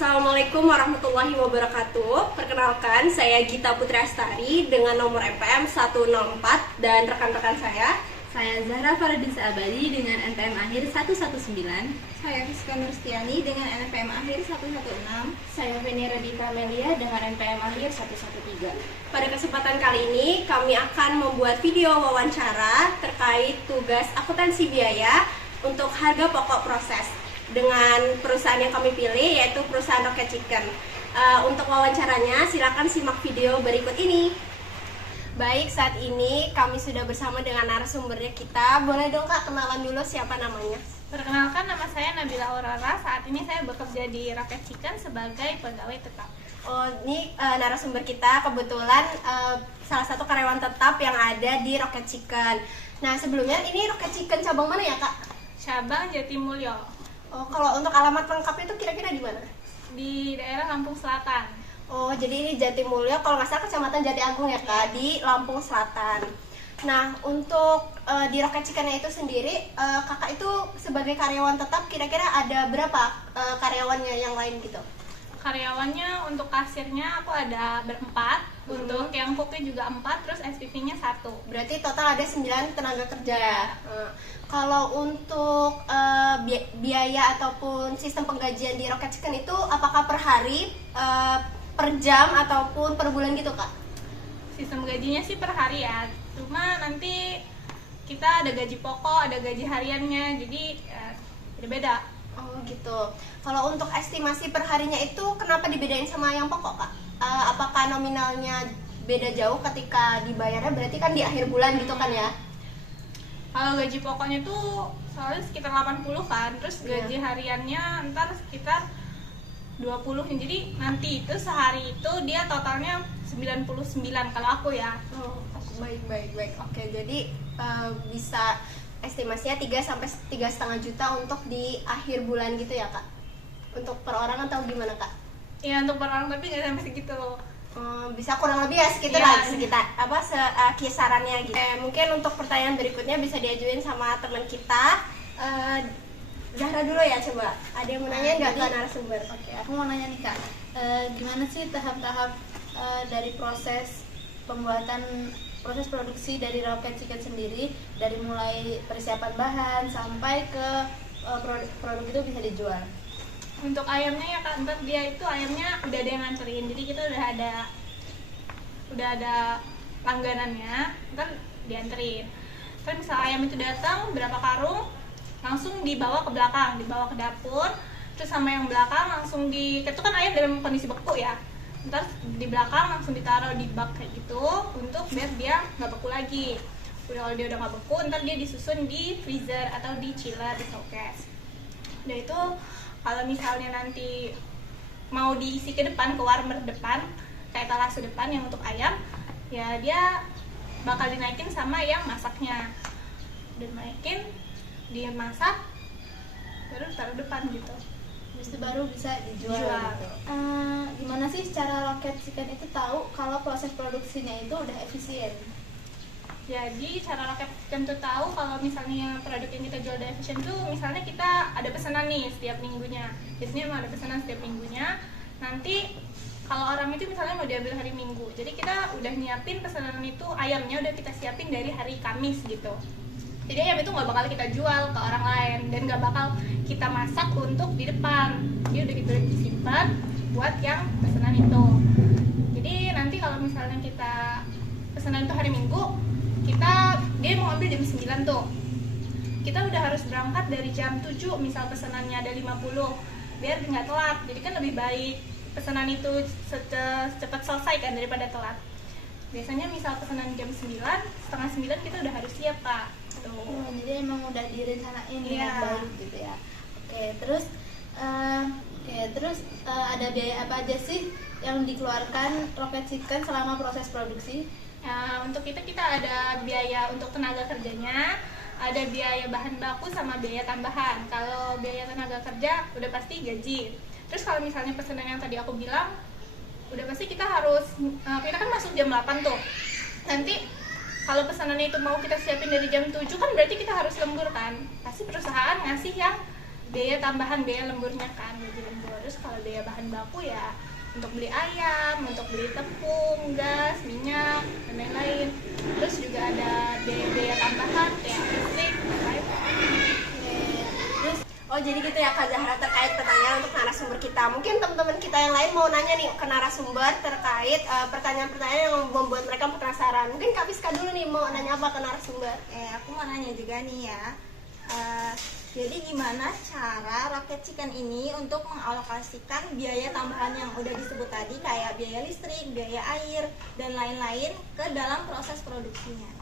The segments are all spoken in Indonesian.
Assalamualaikum warahmatullahi wabarakatuh. Perkenalkan, saya Gita Putri Astari dengan nomor NPM 104 dan rekan-rekan saya. Saya Zahra Faradisa Abadi dengan NPM akhir 119. Saya Fiska Nurstiani dengan NPM akhir 116. Saya Feni Radita Melia dengan NPM akhir 113. Pada kesempatan kali ini, kami akan membuat video wawancara terkait tugas akuntansi biaya untuk harga pokok proses dengan perusahaan yang kami pilih, yaitu perusahaan Rocket Chicken. Untuk wawancaranya, silakan simak video berikut ini. Baik, saat ini kami sudah bersama dengan narasumbernya kita. Boleh dong Kak, kenalan dulu siapa namanya? Perkenalkan, nama saya Nabila Aurora. Saat ini saya bekerja di Rocket Chicken sebagai pegawai tetap. Oh, ini narasumber kita kebetulan salah satu karyawan tetap yang ada di Rocket Chicken. Nah, sebelumnya ini Rocket Chicken cabang mana ya Kak? Cabang Jatimulyo. Oh, kalau untuk alamat lengkapnya itu kira-kira di mana? Di daerah Lampung Selatan. Oh, jadi ini Jatimulyo, kalau nggak salah Kecamatan Jati Agung ya Kak, di Lampung Selatan. Nah, untuk di Rocket Chicken itu sendiri, Kakak itu sebagai karyawan tetap kira-kira ada berapa karyawannya yang lain gitu? Karyawannya untuk kasirnya aku ada berempat, untuk yang cooknya juga 4, terus SPV-nya 1. Berarti total ada 9 tenaga kerja. Kalau untuk biaya ataupun sistem penggajian di Rocket Chicken itu apakah per hari, per jam ataupun per bulan gitu Kak? Sistem gajinya sih per hari ya, cuma nanti kita ada gaji pokok, ada gaji hariannya, jadi beda-beda. Oh gitu. Kalau untuk estimasi per harinya itu kenapa dibedain sama yang pokok Kak? Apakah nominalnya beda jauh ketika dibayarnya, berarti kan di akhir bulan gitu kan ya? Kalau gaji pokoknya tuh soalnya sekitar 80 kan, terus gaji hariannya ntar sekitar 20. Jadi nanti itu sehari itu dia totalnya 99 kalau aku ya. Oh, baik. Oke, jadi bisa estimasinya 3 sampai 3,5 juta untuk di akhir bulan gitu ya Kak? Untuk per orang atau gimana Kak? Iya, untuk per orang tapi nggak sampai segitu. Bisa kurang lebih ya segitu Iya. lah, sekitar kisarannya gitu. Mungkin untuk pertanyaan berikutnya bisa diajuin sama teman kita. Zahra dulu ya, coba. Ada yang mau nanya nggak ke narasumber? Oke, aku mau nanya nih Kak, gimana sih tahap-tahap dari proses pembuatan proses produksi dari Rocket Chicken sendiri, dari mulai persiapan bahan sampai ke produk itu bisa dijual? Untuk ayamnya ya Kak, ntar dia itu ayamnya udah ada yang nganterin, jadi kita udah ada langganannya, ntar dianterin. Terus misal ayam itu datang berapa karung, langsung dibawa ke belakang, dibawa ke dapur, terus sama yang belakang langsung itu kan ayam dalam kondisi beku ya, ntar di belakang langsung ditaruh di bak kayak gitu untuk biar dia nggak beku lagi. Kalau dia udah nggak beku, ntar dia disusun di freezer atau di chiller, di showcase. Udah itu kalau misalnya nanti mau diisi ke depan, ke warmer depan, kayak etalase depan yang untuk ayam, ya dia bakal dinaikin sama yang masaknya. Dan naikin, dia masak, baru taruh depan gitu. Habis itu baru bisa dijual. Gitu. Gimana sih cara Rocket Chicken itu tahu kalau proses produksinya itu udah efisien? Jadi cara Rocket Chicken tuh tahu kalau misalnya produk yang kita jual udah efisien tuh, misalnya kita ada pesanan nih setiap minggunya. Biasanya emang ada pesanan setiap minggunya. Nanti kalau orang itu misalnya mau diambil hari Minggu, jadi kita udah nyiapin pesanan itu, ayamnya udah kita siapin dari hari Kamis gitu. Jadi ayam itu nggak bakal kita jual ke orang lain dan nggak bakal kita masak untuk di depan. Dia udah gitu disimpan buat yang pesanan itu. Jadi nanti kalau misalnya kita pesanan itu hari Minggu, dia mau ambil jam 9 tuh, kita udah harus berangkat dari jam 7, misal pesanannya ada 50, biar nggak telat. Jadi kan lebih baik pesanan itu cepat selesai kan daripada telat. Biasanya misal pesanan jam 9, setengah 9 kita udah harus siap Kak tuh. Jadi emang udah direncanain dengan Iya. baik gitu ya. Oke, terus ada biaya apa aja sih yang dikeluarkan Rocket Chicken selama proses produksi? Nah, untuk itu kita ada biaya untuk tenaga kerjanya, ada biaya bahan baku sama biaya tambahan. Kalau biaya tenaga kerja udah pasti gaji. Terus kalau misalnya pesanan yang tadi aku bilang, udah pasti kita kan masuk jam 8 tuh. Nanti kalau pesanan itu mau kita siapin dari jam 7 kan berarti kita harus lembur kan. Pasti perusahaan ngasih yang biaya tambahan, biaya lemburnya kan, gaji lembur. Terus kalau biaya bahan baku ya untuk beli ayam, untuk beli tepung, gas, minyak, dan lain-lain. Terus juga ada biaya tambahan kayak listrik, Oh jadi gitu ya Kak Zahra terkait pertanyaan untuk narasumber kita. Mungkin teman-teman kita yang lain mau nanya nih ke narasumber terkait pertanyaan-pertanyaan yang membuat mereka penasaran. Mungkin Kak Fiska dulu nih mau nanya apa ke narasumber? Aku mau nanya juga nih ya. Jadi gimana cara Rocket Chicken ini untuk mengalokasikan biaya tambahan yang udah disebut tadi kayak biaya listrik, biaya air, dan lain-lain ke dalam proses produksinya?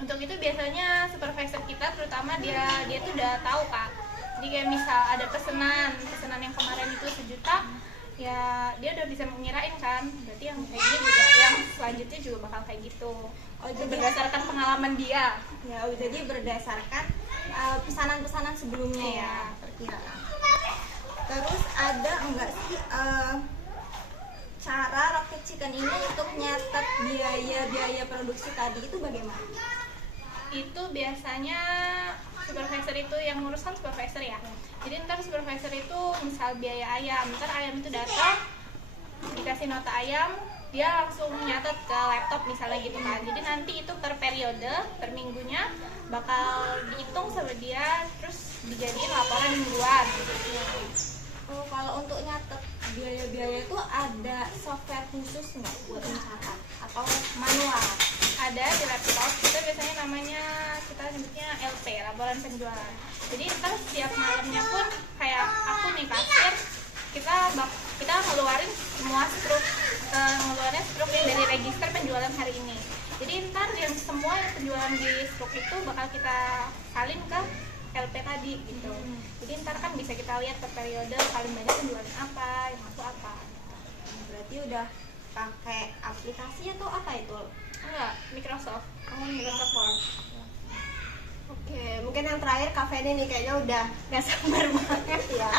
Untuk itu biasanya supervisor kita terutama dia tuh udah tahu Kak. Jadi kayak misal ada pesanan yang kemarin itu 1 juta, ya dia udah bisa mengirain kan. Berarti yang kayak gini juga yang selanjutnya juga bakal kayak gitu. Oh, jadi berdasarkan pengalaman dia. Ya, jadi berdasarkan pesanan-pesanan sebelumnya ya, perkiraan. Terus ada enggak sih cara Rocket Chicken ini untuk nyatet biaya-biaya produksi tadi itu bagaimana? Itu biasanya supervisor itu yang nguruskan supervisor ya. Jadi ntar supervisor itu misal biaya ayam, ntar ayam itu datang dikasih nota ayam, dia langsung nyatet ke laptop misalnya gitu kan. Jadi nanti itu per periode, per minggunya bakal dihitung sama dia, terus dijadiin laporan mingguan gitu. Oh, kalau untuk nyatet biaya-biaya itu ada software khusus nggak buat mencatat atau manual? Ada di laptop, kita biasanya namanya, kita nyebutnya LP, laporan penjualan. Jadi ntar setiap malamnya pun kayak aku nih kasir, kita ngeluarin semua ngeluarin struk yang dari register penjualan hari ini. Jadi ntar yang semua penjualan di struk itu bakal kita salin ke LP tadi gitu. Jadi ntar kan bisa kita lihat per periode paling banyak penjualan apa, yang masuk apa. Berarti udah pakai aplikasi atau apa itu? Enggak, Microsoft. Microsoft Word. Oke, mungkin yang terakhir Kak Feni nih kayaknya udah gak sabar banget ya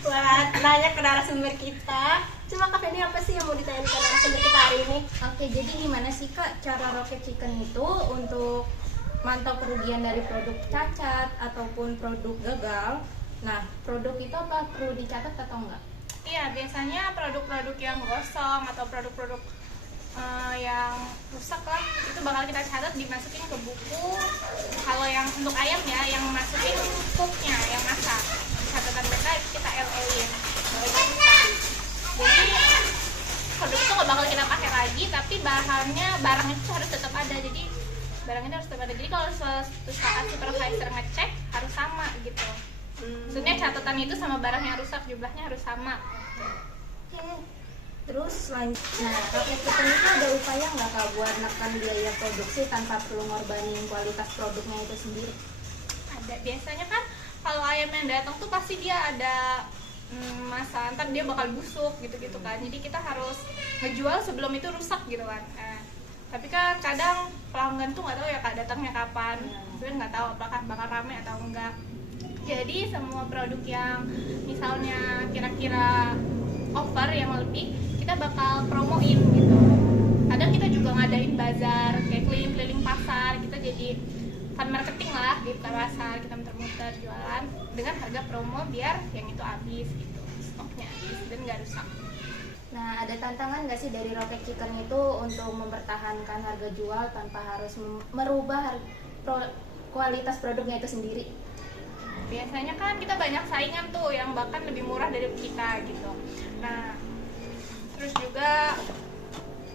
buat nanya ke narasumber kita. Cuma Kak Feni apa sih yang mau ditanyain ke narasumber kita hari ini? Oke, jadi gimana sih Kak cara Rocket Chicken itu untuk mantau kerugian dari produk cacat ataupun produk gagal? Nah, produk itu apa perlu dicatat atau enggak? Iya, biasanya produk-produk yang gosong atau produk-produk yang rusak lah, itu bakal kita catat dimasukin ke buku. Kalau yang untuk ayam ya, yang masukin cooknya, yang masak, catatan mereka kita LA-in. Jadi produk itu nggak bakal kita pakai lagi, tapi barang itu harus tetap ada. Jadi barang ini harus tetap ada. Jadi kalau suatu saat supervisor ngecek harus sama gitu. Maksudnya catatan itu sama barang yang rusak jumlahnya harus sama. Terus nah, Rocket Chicken itu ada upaya nggak Kak buat menekan biaya produksi tanpa perlu ngorbanin kualitas produknya itu sendiri? Ada, biasanya kan kalau ayam yang datang tuh pasti dia ada masa ntar dia bakal busuk gitu-gitu kan. Jadi kita harus ngejual sebelum itu rusak gitu kan. Tapi kan kadang pelanggan tuh nggak tahu ya Kak datangnya kapan. Sebenarnya nggak tahu apakah bakal rame atau enggak. Jadi semua produk yang misalnya kira-kira offer yang lebih, kita bakal promoin gitu. Kadang kita juga ngadain bazar, kayak keliling-keliling pasar. Kita jadi fun marketing lah di pasar, kita muter-muter jualan dengan harga promo biar yang itu habis gitu, stoknya habis dan nggak rusak. Nah, ada tantangan nggak sih dari Rocket Chicken itu untuk mempertahankan harga jual tanpa harus merubah kualitas produknya itu sendiri? Biasanya kan kita banyak saingan tuh yang bahkan lebih murah dari kita gitu. Nah, terus juga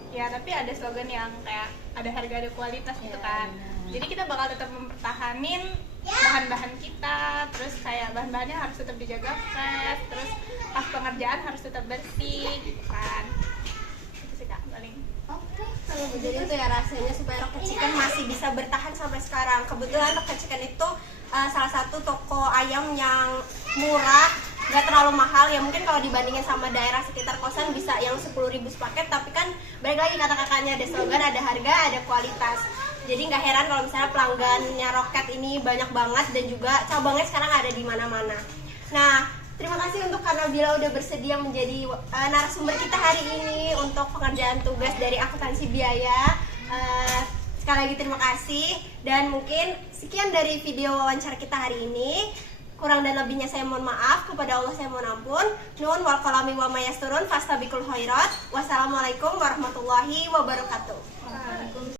ya tapi ada slogan yang kayak ada harga ada kualitas gitu kan. Jadi kita bakal tetap mempertahanin bahan-bahan kita, terus kayak bahan-bahannya harus tetap dijaga fresh, terus pas pengerjaan harus tetap bersih gitu kan. Itu sih Kak paling. Oke, kalau jadi itu ya rasanya supaya Rocket Chicken masih bisa bertahan sampai sekarang. Kebetulan Rocket Chicken itu salah satu toko ayam yang murah, gak terlalu mahal ya. Mungkin kalau dibandingin sama daerah sekitar kosan bisa yang 10.000 sepaket, tapi kan balik lagi kata kakaknya ada slogan, ada harga, ada kualitas. Jadi nggak heran kalau misalnya pelanggannya Rocket ini banyak banget dan juga cabangnya sekarang ada di mana-mana. Nah, terima kasih untuk Kak Nabila udah bersedia menjadi narasumber kita hari ini untuk pengerjaan tugas dari akuntansi biaya. Sekali lagi terima kasih, dan mungkin sekian dari video wawancara kita hari ini. Kurang dan lebihnya saya mohon maaf, kepada Allah saya mohon ampun. Nun wal qalami wa ma yasturun fastabiqul khairat. Wassalamualaikum warahmatullahi wabarakatuh.